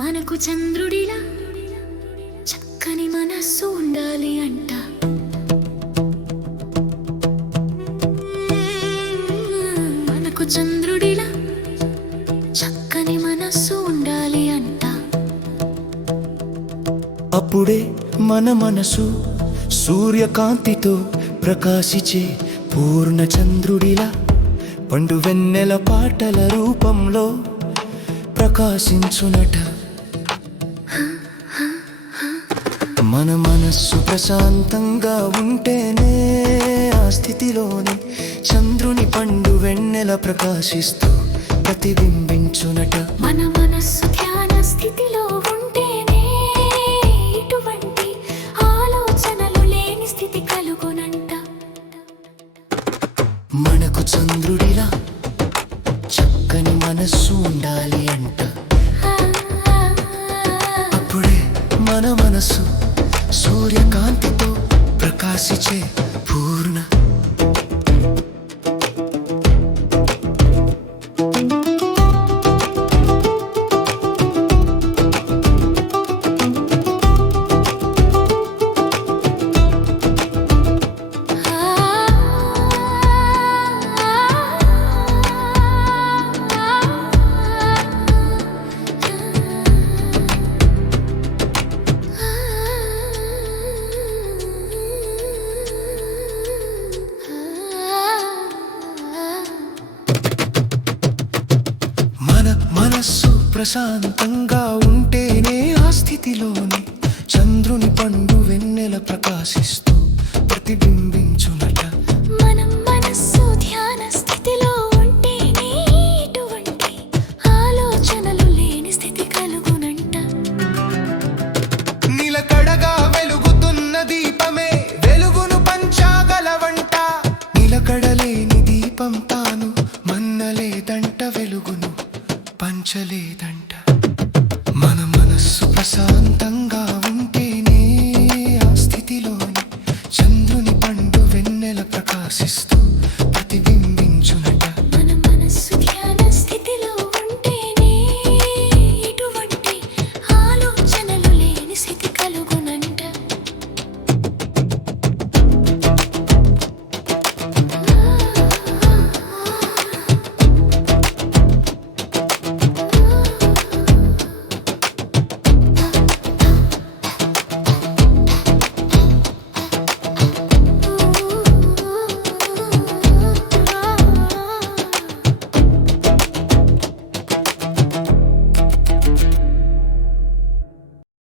మనకు చంద్రుడిలా చక్కని మనస్సు ఉండాలి అంట. మనకు చంద్రుడిలా చక్కని మనస్సు ఉండాలి అంట. అప్పుడే మన మనసు సూర్యకాంతితో ప్రకాశించే పూర్ణ చంద్రుడిలా పండు వెన్నెల పాటల రూపంలో ప్రకాశించునట. మన మనస్సు ప్రశాంతంగా ఉంటేనే ఆ స్థితిలోని చంద్రుని పండు వెన్నెల ప్రకాశిస్తూ ప్రతిబింబించునట. మన మనస్సు ధ్యాన స్థితిలో ఉంటేనే ఇటువంటి ఆలోచనలు లేని స్థితి కలుగునంట. మనకు చంద్రుడిలా చక్కని మనస్సు ఉండాలి అంట. అప్పుడే మన మనసు సూర్యకాంతితో ప్రకాశించే పూర్ణ మనస్సు ప్రశాంతంగా ఉంటేనే ఆ స్థితిలోని చంద్రుని పండు వెన్నెల ప్రకాశిస్తూ ప్రతిబింబించునట. మనం మనస్సు ధ్యాన స్థితిలో ఉంటేనే ఇటువంటి ఆలోచనలు లేని స్థితి కలుగునంట. నిలకడగా వెలుగుతున్న దీపమే వెలుగును పంచాగలవంట. నిలకడలేని దీపం తాను మన్నలేదంట, వెలుగును పంచలేదంట. మన మనస్సు ప్రశాంతంగా